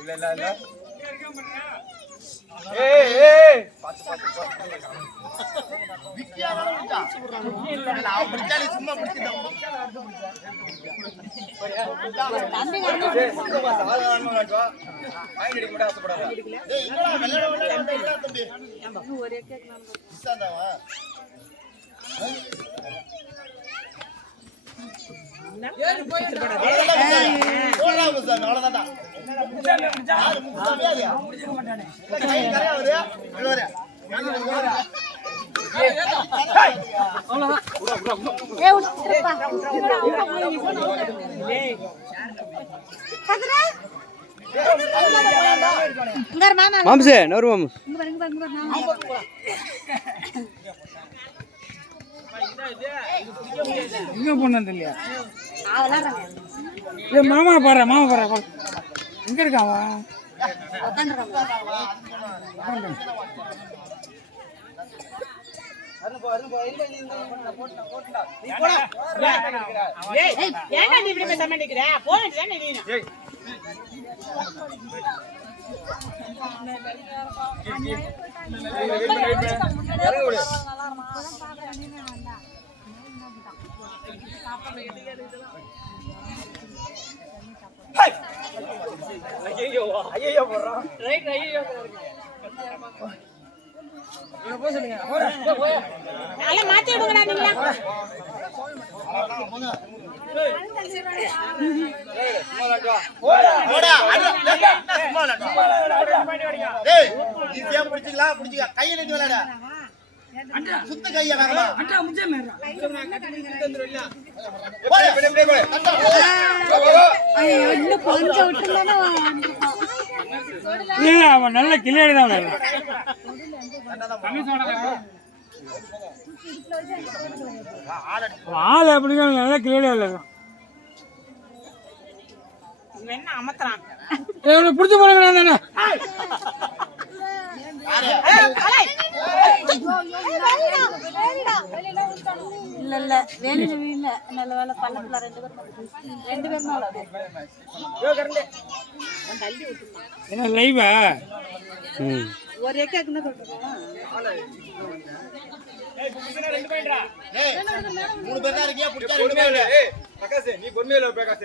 இல்ல இல்ல இல்ல ஏய் ஏய் பாத்து பாத்து பாத்து சரி, சும்மா சாதாரணமா வாங்கிட்டு வாங்கி அடிக்க மட்டும் ஆசைப்படாத. மாம்சே நவரு மாமு எங்க போனது இல்லையா ஏ மாமா பாரு மாமா பாரு பாரு. எங்க இருக்காவா ஏன்டா நீ ஐயோ ஐயோ நிக்கிற போனது தானே நல்லா மாத்தி விடுங்கடா நீங்க இல்ல அவன் நல்ல கிளியாடி தான் ஆள் அப்படிங்க நல்ல கிளியாடி விளையாடுறான். என்ன அமத்துறான் உனக்கு பிடிச்ச போறாங்க தானே இல்ல இல்ல நல்ல வேலை பள்ளத்துல ரெண்டு பேரும் ரெண்டு பேரும் லைவா ஒரு பிரகாஷ், நீ பொறுமையா இரு, பிரகாஷ்.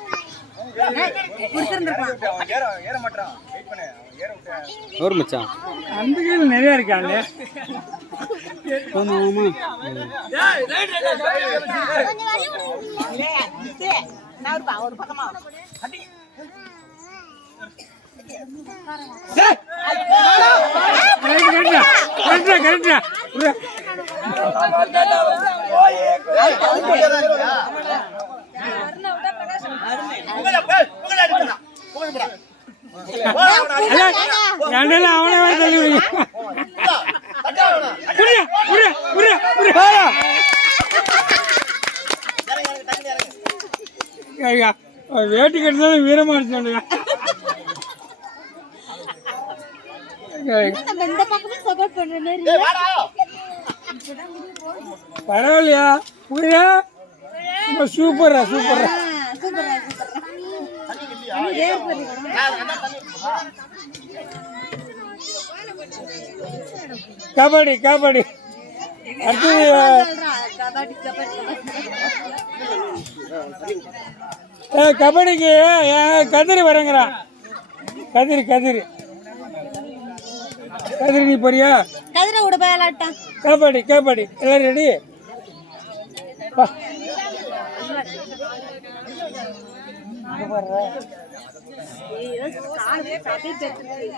வெயிட் பண்ணு அவன் ஏற விட்டு நவரு மச்சான் அந்த நிறைய இருக்காங்க ஒரு ஒரு கரெக்டா கரெக்டா அவனை வேற தள்ளி வேட்டி கட்டினாலும் வீரமா அடிச்சானுங்க பரவாயில்லையா? புரியா ரொம்ப சூப்பரா சூப்பரா கபடி கபடி. அடுத்தது ஏ, கபடிக்கு கதிரி வரங்கிறான். கதிரி கதிரி. கதிரி நீ போறியா? கதிரை விட கபடி கபடி. எல்லாரும் ரெடி வா.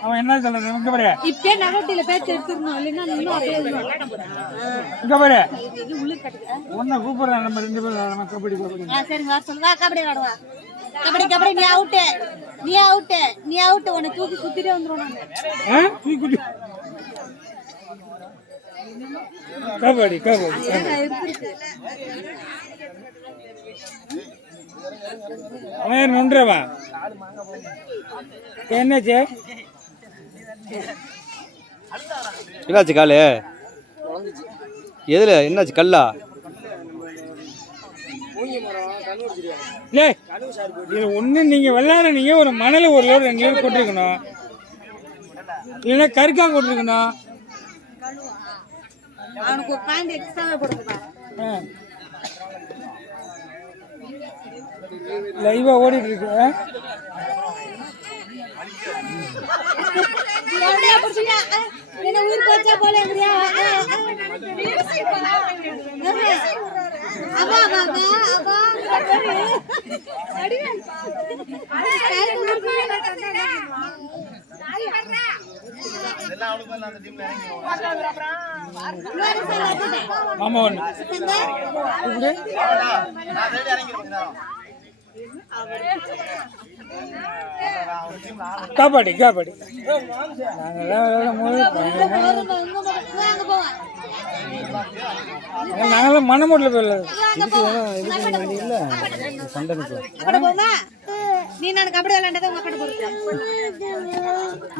அவன் என்ன சொல்றது? இங்க பாரு. இப்பயே நகட்டில பேச்சு எடுத்துருந்தோம் இல்லைன்னா இன்னும் அப்படியே. இங்க பாரு. ஒன்ன கூப்பிடுறான் நம்ம ரெண்டு பேரும் நம்ம கபடி கபடி ஆ சரி வர சொல்லு. வா கபடி விளாடுவா கபடி கபடி நீ அவுட்டு நீ அவுட்டு நீ அவுட்டு உன்னை தூக்கி சுத்திட்டே குடி கபடி கபடி. அவன் நொன்றவா? என்னாச்சு என்னாச்சு காலு? எதுல? என்னாச்சு கல்லா? டேய் இது ஒன்று நீங்கள் விளையாடுறீங்க ஒரு மணல் ஒரு லோடு ரெண்டு லோடு கொட்டிருக்கணும் இல்லைன்னா கருக்கா கொட்டிருக்கணும் அவனுக்கு லைவாக ஓடிட்டு இருக்கு ஆமா ஒன்று நான் சைடு இறங்கி கொஞ்ச நேரம் கபடி கபடி நாங்கள்லாம் விளையாடும் சண்டை நீ நான் கபடி விளையாண்டதை உங்க அப்படி போடுறேன்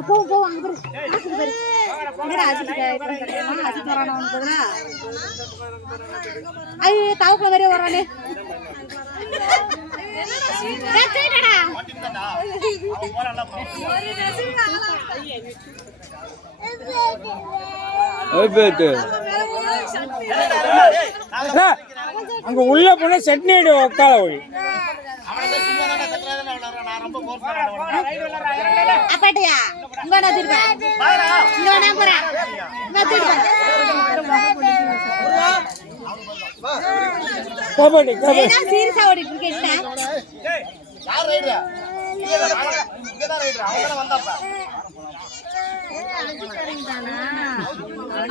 போ போ அங்க பாரு பாரு என்னடா பதிலா ஐயோ மாதிரியே வரானே அங்க உள்ள போனா சட்னி அடி உக்கால ஒழி நான் ரொம்ப ஃபோர்ஸ் அப்பாட்டியா இங்க நான் திருப்பேன் இங்க நான் போறேன் நான் திருப்பேன் கபடி கபடி. சீரியஸா ஓடிட்டு இருக்கேன் யார் ரைடர் இங்க தான் ரைடர் அவங்க தான் வந்தாப்ப.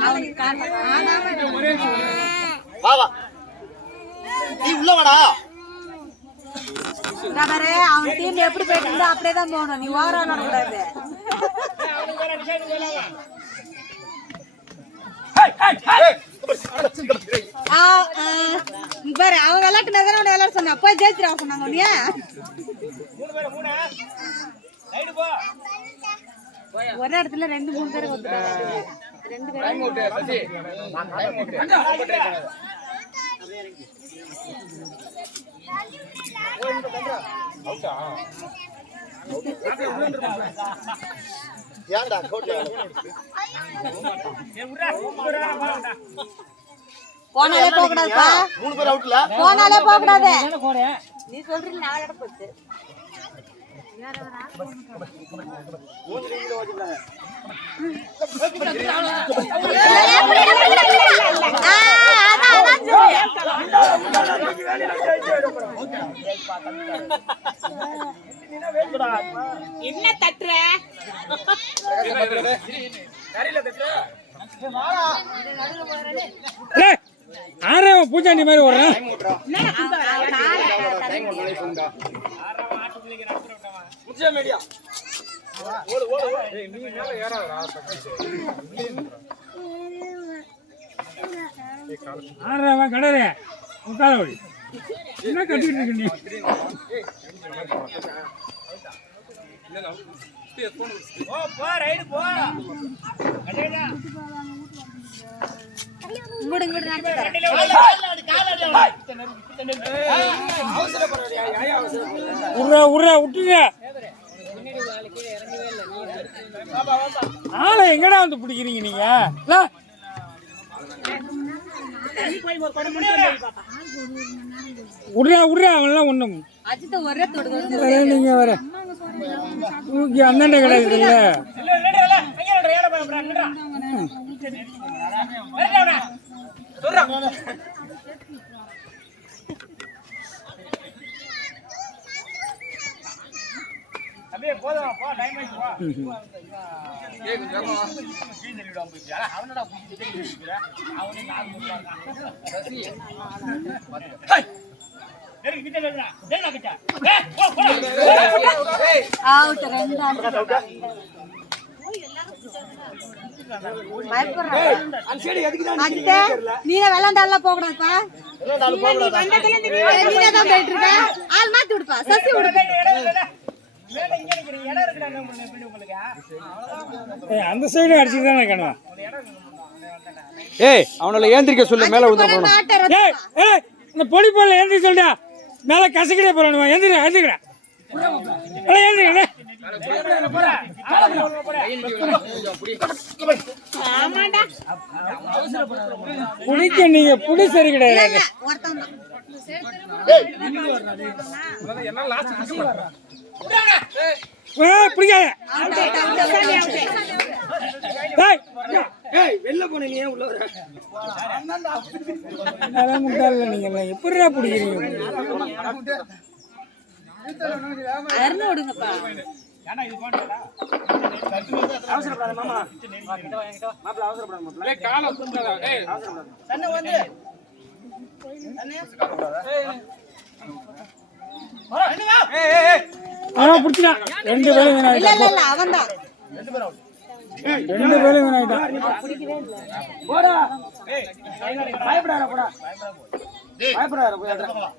அவனுக்கு காரணம் வா வா. நீ உள்ள வாடா. பாரு அவன் டீம் எப்படி போயிட்டு இருந்தா அப்படியே தான் போகணும். நீ ஓவரா நடக்கூடாது பாரு அவன் விளையாட்டுனா தானே உன்னை விளையாட சொன்னா போய் ஜெயிச்சிரா சொன்னாங்க உன்னைய. ஒரு இடத்துல ரெண்டு மூணு பேர் வந்துட்டாங்க ரெண்டு பேரும் ஏன்டா கோட்ல போனாலே போக கூடாதுப்பா மூணு பேர் அவுட்ல போனாலே போக கூடாது நீ சொல்றீங்க நான் விளையாட போச்சு. ஆ, அதான், அதான் என்ன தட்டுற? ஏய், ஆறே பூச்சாண்டி மாதிரி ஓடுறான். கடலே உட்கார ஒழி என்ன கட்டிட்டு இருக்க நீ? இங்குடு, இங்குடு. உர்றா உர்றா விட்டுங்க ஆளை எங்கடா வந்து பிடிக்கிறீங்க நீங்க. உர்றா உர்றா அவன்லாம் தொடுது வர நீங்க வர. தூக்கி அந்தாண்ட கிடையாது இல்ல அவுட் ரெண்டு out. பயப்படுறான் அத்தை, நீங்க விளாண்டாலாம் போக கூடாதுப்பா நீங்க தான். போயிட்டு இருக்க? ஆள் மாத்தி விடுப்பா. சசி விடுப்பா. ஏய், அந்த சைடு அடிச்சுட்டு தானே கணுவா ஏய் அவனால ஏந்திரிக்க சொல்லு மேல போறோம் மாட்டை ஏய் ஏய் இந்த பொடி போல ஏந்திரி சொல்லியா மேல கசக்கிட்டே போறானுவா எந்திரி ஏந்திரிக்கடா ஆமாண்டா. புடிக்க நீங்க புடி சரி கிடையாது. ஒருத்தன் தான் ஆ, பிடிக்காத ஏய் என்னடா முட்டாள்ல நீங்க எல்லாம் எப்படிடா பிடிக்கிறீங்க? அருண் விடுங்கப்பா. ஆனா பிடிச்சிட்டான் ரெண்டு பேரும் இல்ல வீணாயிட்டான் இல்ல இல்ல அவன் தான் ரெண்டு பேரும் வீணாயிட்டான்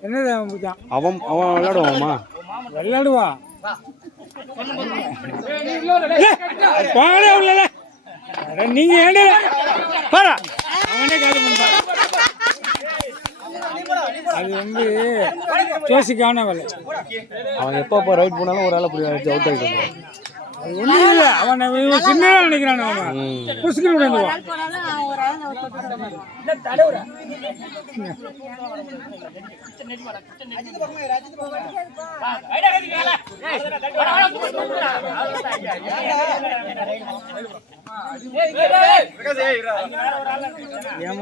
என்னது அவன் பிடிச்சான் அவன் அவன் விளையாடுவாமா விளையாடுவான் பாடே உள்ள நீங்க ஏண்டா? பாரா. அவனே காலி பண்ணிட்டான் அது வந்து ஜோசிக்கான வேலை. அவன் எப்போ ரைட் போனாலும் ஒரு ஆளை அப்படி அவுட் ஆகிட்டு ஒண்ணும் இல்ல. அவன் இவன் சின்ன நினைக்கிறான் அவன். என்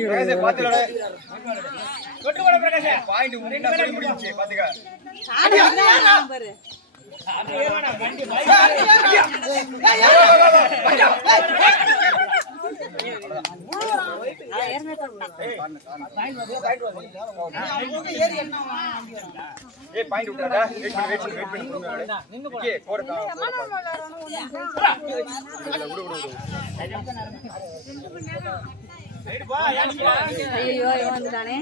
கிடையாது பாத்துக்கடா. பாயிண்ட் முடிஞ்சுச்சு, பாத்துக்க. ஏய், பாயிண்ட் விட்டுறாத. வெயிட் பண்ணு, வெயிட் பண்ணு, வெயிட் பண்ணு. விக்கி, போடு, கா- ஐயோ இவன் வந்துட்டானே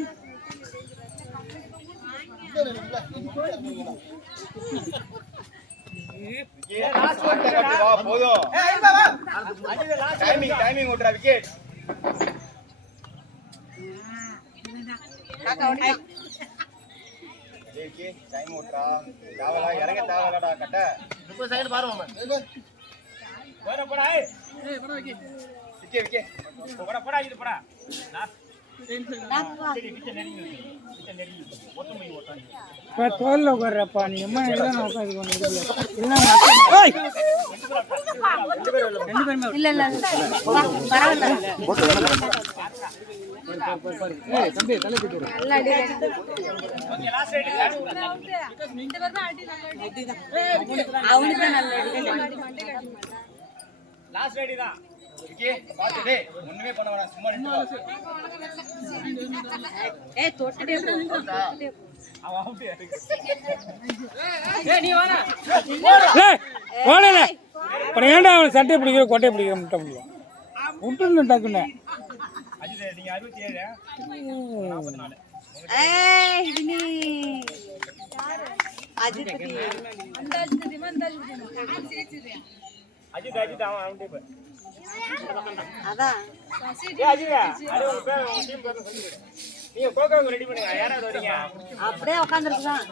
விக்கி, பாட்டை காட்டு, வா, போதும். டைமிங் டைமிங் விக்கெட் டைம் தேவலா இறங்க தேவலாடா கட்ட விக்கி விக்கி இப்போ தோல்ல உட்கார்றப்பா நீ அம்மா எல்லாம் உட்காந்து கொண்டு இல்ல இல்ல தான். ஒண்ணுமே பண்ண வேணாம் சும்மா ஏன்டா அவன் சட்டை பிடிக்கிற கொட்டையை பிடிக்கிற முட்டை பிடிக்கும் விட்டுருந்த டக்குன்னு. அதான். அப்படியே உட்காந்துருக்குதான்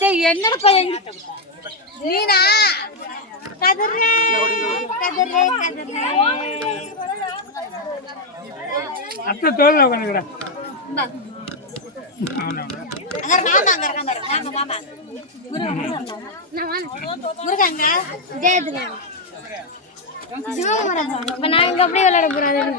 சரி என்னடா பையன்? நீனா? கதிரே கதிரே கதிரே. அத்தை தோல்ல உட்காந்துக்கிறேன் இந்தா. அங்க மாமா அங்க இருக்காங்க வாங்க. மாமா முருகங்க ஜெயதுல இப்ப நான் இங்க அப்படியே விளையாட போறேன்